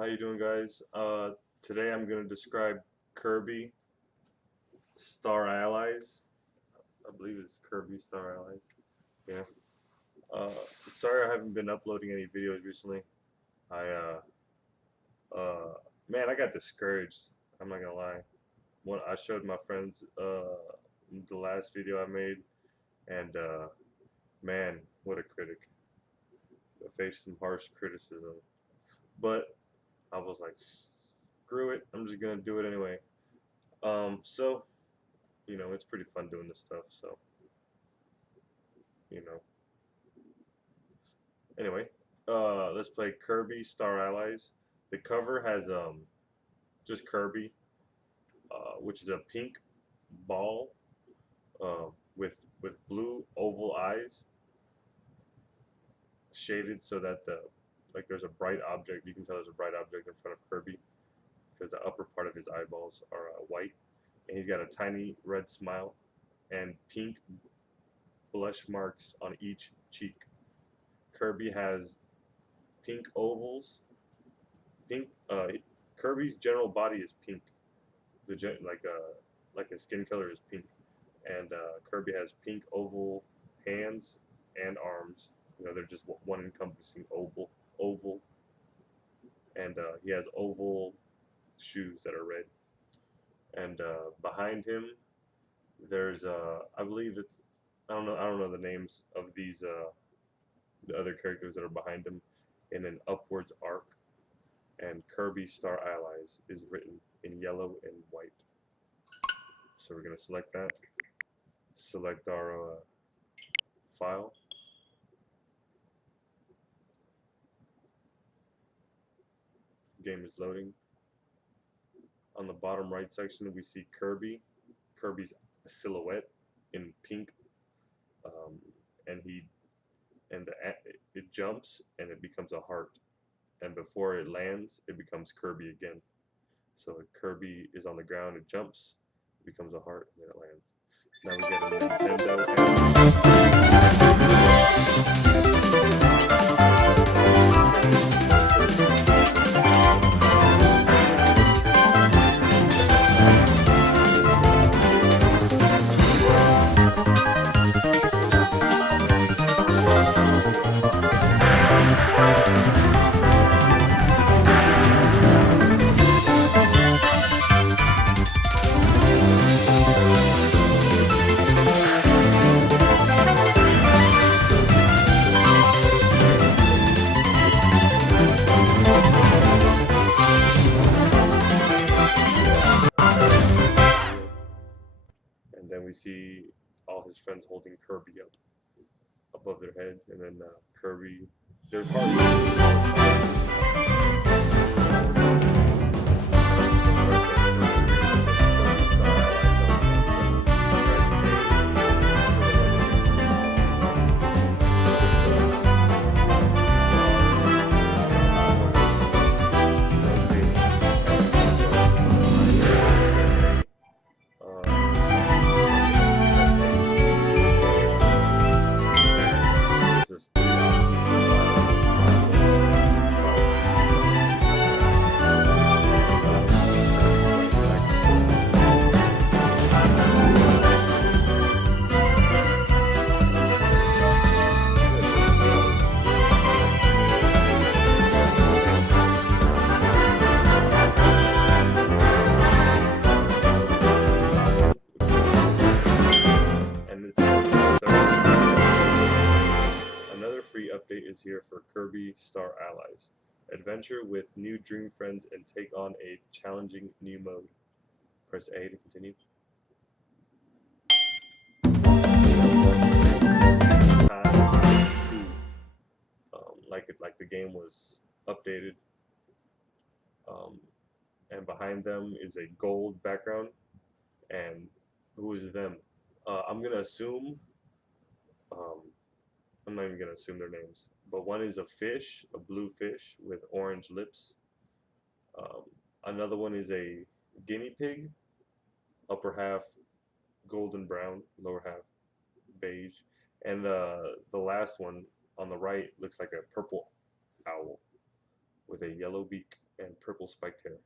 How you doing, guys? Today I'm gonna describe Kirby Star Allies. I believe it's Kirby Star Allies. Yeah. Sorry I haven't been uploading any videos recently. I man, I got discouraged. I'm not gonna lie. When I showed my friends the last video I made, and man, what a critic! I faced some harsh criticism, but I was like, screw it. I'm just gonna do it anyway. So it's pretty fun doing this stuff. So, you know, anyway, let's play Kirby Star Allies. The cover has just Kirby, which is a pink ball with blue oval eyes, shaded so that there's a bright object. You can tell there's a bright object in front of Kirby because the upper part of his eyeballs are white, and he's got a tiny red smile and pink blush marks on each cheek. Kirby has pink ovals. Pink. Kirby's general body is pink. Like his skin color is pink, and Kirby has pink oval hands and arms. They're just one encompassing oval, and he has oval shoes that are red. And behind him, there's I believe it's I don't know the names of these the other characters that are behind him in an upwards arc, and Kirby Star Allies is written in yellow and white. So we're going to select that, select our file. Game is loading. On the bottom right section, we see Kirby's silhouette in pink, and it jumps and it becomes a heart, and before it lands, it becomes Kirby again. So Kirby is on the ground, it jumps, becomes a heart, and then it lands. Now we get a and then we see all his friends holding Kirby up above their head, and then Kirby. There's Another free update is here for Kirby Star Allies. Adventure with new dream friends and take on a challenging new mode. Press A to continue. Like the game was updated, and behind them is a gold background. And who is them? I'm gonna assume. Um, I'm not even gonna assume their names, but one is a fish, a blue fish with orange lips. Um, Another one is a guinea pig, upper half golden brown, lower half beige, and the last one on the right looks like a purple owl with a yellow beak and purple spiked hair.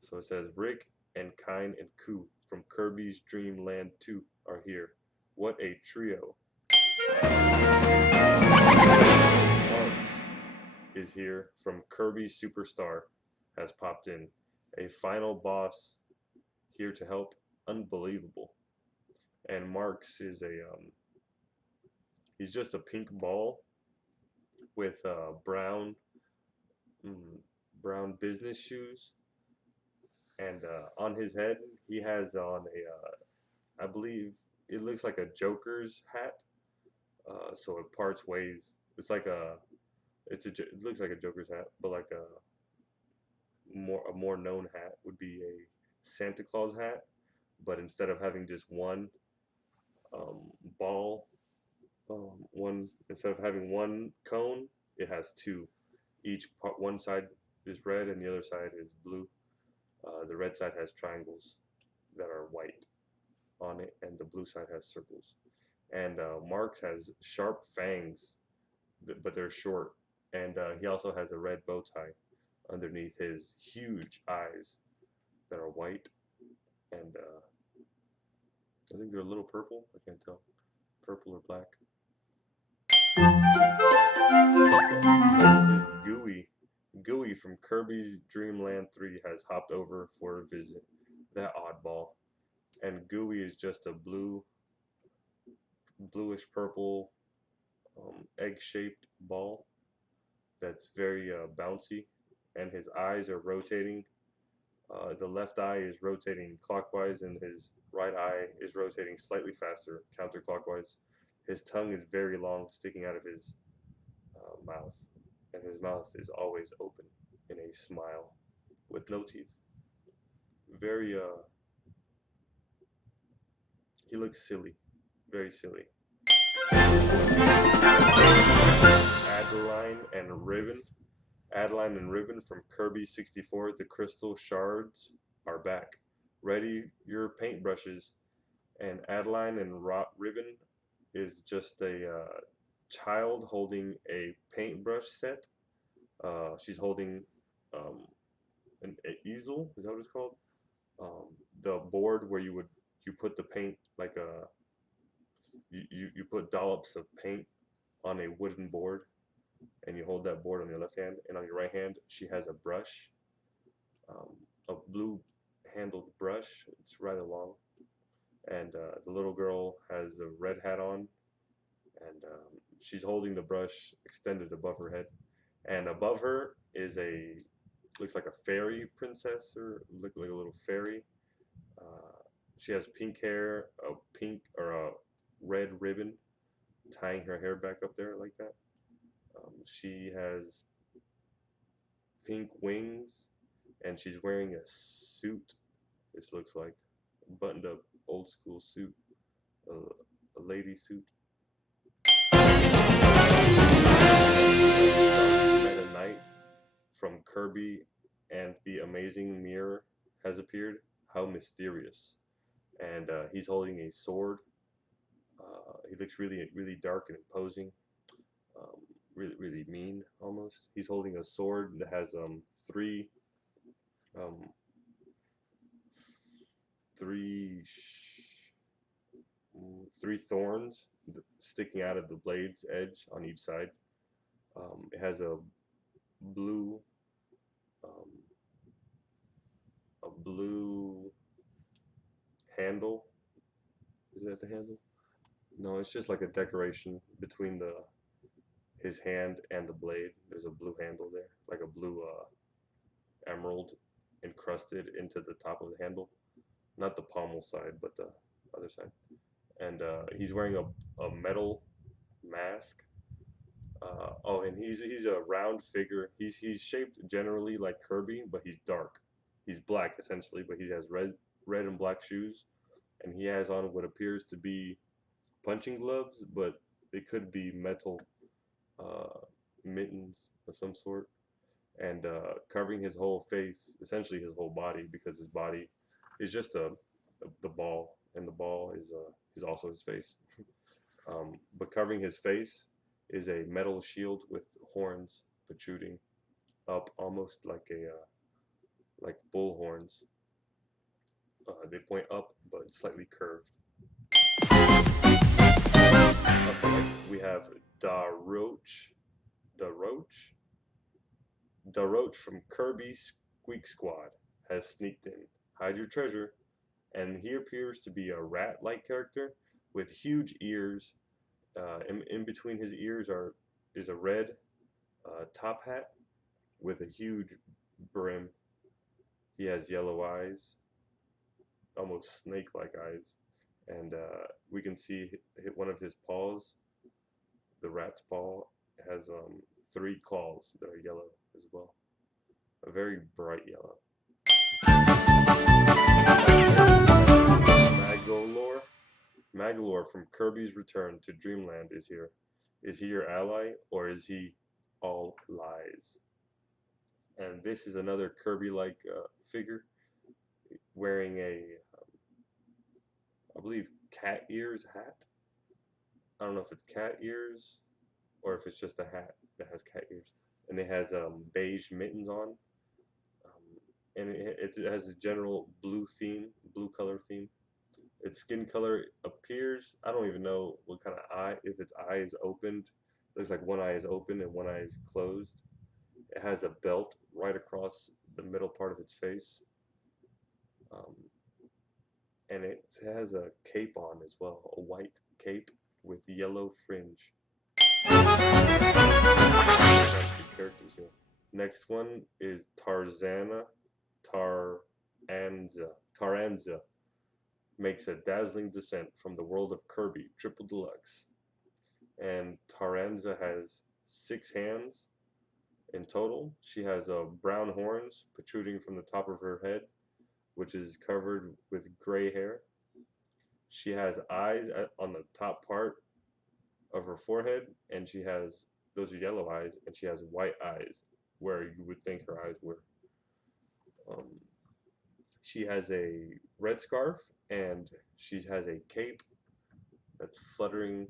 So it says Rick and Kine and Koo from Kirby's Dream Land 2 are here. What a trio. Marks is here from Kirby Superstar has popped in. A final boss here to help. Unbelievable. And Marks is he's just a pink ball with mm, brown business shoes, and on his head he has on I believe it looks like a Joker's hat. So it parts ways. It's like it looks like a Joker's hat, but like a more known hat would be a Santa Claus hat. But instead of having just one ball, one instead of having one cone, it has two. Each part, one side is red and the other side is blue. The red side has triangles that are white on it, and the blue side has circles. And Marx has sharp fangs, but they're short. And he also has a red bow tie underneath his huge eyes that are white. And I think they're a little purple. I can't tell. Purple or black. Next is Gooey. Gooey from Kirby's Dream Land 3 has hopped over for a visit. That oddball. And Gooey is just a bluish purple egg-shaped ball that's very bouncy, and his eyes are rotating. The left eye is rotating clockwise, and his right eye is rotating slightly faster, counterclockwise. His tongue is very long, sticking out of his mouth, and his mouth is always open in a smile with no teeth. Very, he looks silly, very silly. Adeline and Ribbon. Adeline and Ribbon from Kirby 64. The crystal shards are back. Ready your paintbrushes. And Adeline and Ribbon is just a child holding a paintbrush set. She's holding um, an easel. Is that what it's called? The board where you put the paint like you put dollops of paint on a wooden board, and you hold that board on your left hand, and on your right hand she has a brush, um, a blue handled brush. It's rather long, and the little girl has a red hat on, and she's holding the brush extended above her head, and above her is a looks like a fairy princess, or look like a little fairy. Uh, she has pink hair, a pink or a red ribbon tying her hair back up there like that. She has pink wings, and she's wearing a suit. This looks like a buttoned up old school suit, a lady suit. Meta Knight from Kirby and the Amazing Mirror has appeared. How mysterious! And he's holding a sword. He looks really dark and imposing. Um, really mean almost. He's holding a sword that has um, three three thorns sticking out of the blade's edge on each side. It has blue um, a blue handle. Is that the handle? No, it's just like a decoration between the his hand and the blade. There's a blue handle there, like a blue emerald encrusted into the top of the handle. Not the pommel side, but the other side. And he's wearing a metal mask. Oh, and he's a round figure. He's shaped generally like Kirby, but he's dark. He's black essentially, but he has red and black shoes, and he has on what appears to be punching gloves, but it could be metal uh, mittens of some sort, and covering his whole face, essentially his whole body, because his body is just the ball, and the ball is also his face. But covering his face is a metal shield with horns protruding, up almost like bull horns. They point up, but slightly curved. Up next, we have Da Roach. Da Roach from Kirby Squeak Squad has sneaked in. Hide your treasure. And he appears to be a rat-like character with huge ears. In between his ears is a red top hat with a huge brim. He has yellow eyes, almost snake-like eyes, and we can see one of his paws. The rat's paw has 3 claws that are yellow as well, a very bright yellow. Magolor. Magolor from Kirby's Return to Dreamland is here. Is he your ally, or is he all lies? And this is another Kirby-like figure wearing a, I believe, cat ears hat. I don't know if it's cat ears or if it's just a hat that has cat ears. And it has beige mittens on. And it has a general blue color theme. Its skin color appears, I don't even know what kind of eye, if its eye is opened. It looks like one eye is open and one eye is closed. It has a belt right across the middle part of its face. And it has a cape on as well, a white cape with yellow fringe. Characters here. Next one is Taranza makes a dazzling descent from the world of Kirby Triple Deluxe. And Taranza has 6 hands in total. She has brown horns protruding from the top of her head, which is covered with gray hair. She has eyes on the top part of her forehead, and those are yellow eyes, and she has white eyes where you would think her eyes were. She has a red scarf, and she has a cape that's fluttering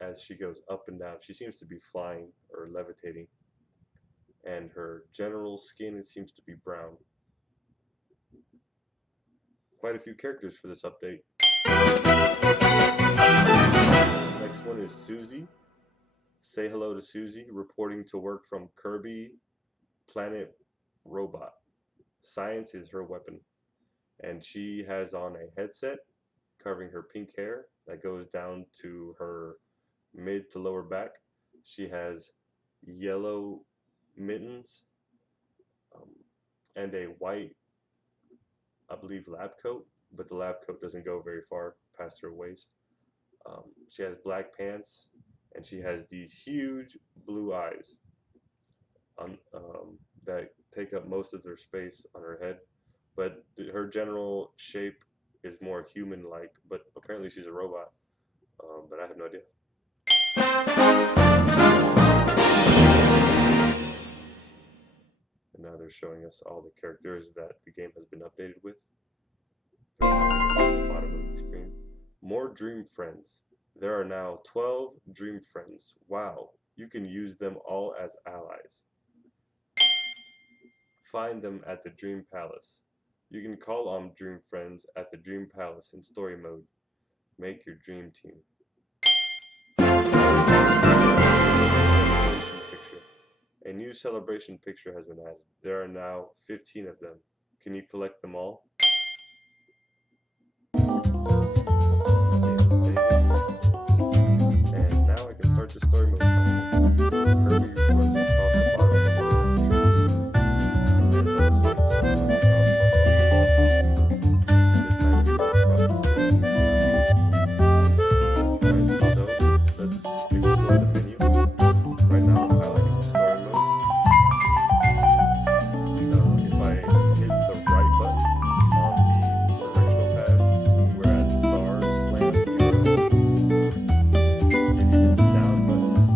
as she goes up and down. She seems to be flying or levitating, and her general skin seems to be brown. Quite a few characters for this update. Next one is Susie. Say hello to Susie, reporting to work from Kirby Planet Robot. Science is her weapon. And she has on a headset covering her pink hair that goes down to her mid to lower back. She has yellow mittens and a white, I believe, lab coat, but the lab coat doesn't go very far past her waist. She has black pants, and she has these huge blue eyes that take up most of their space on her head. But her general shape is more human-like, but apparently she's a robot, but I have no idea. And now they're showing us all the characters that the game has been updated with. At the bottom of the screen. More Dream Friends. There are now 12 Dream Friends. Wow, you can use them all as allies. Find them at the Dream Palace. You can call on Dream Friends at the Dream Palace in story mode. Make your dream team. A new celebration picture has been added. There are now 15 of them. Can you collect them all? And now I can start the story mode. Kirby runs across the bottom of the trees. And let's explore the menu. Right now I'm highlighting story mode. If I hit the right button on the directional pad, we're at star slam hero. If you hit the down button,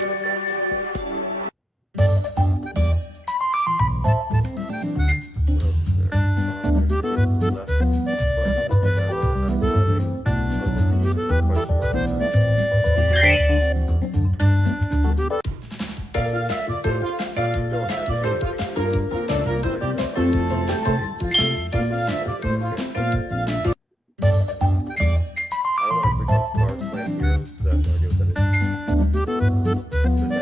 What else is there? There's the left button on the dialogue kind of loading. Puzzle piece with a question mark beside it. If you don't have anything else, like I don't want to click on Star Slam Heroes because I have no idea what that is. The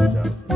Good job.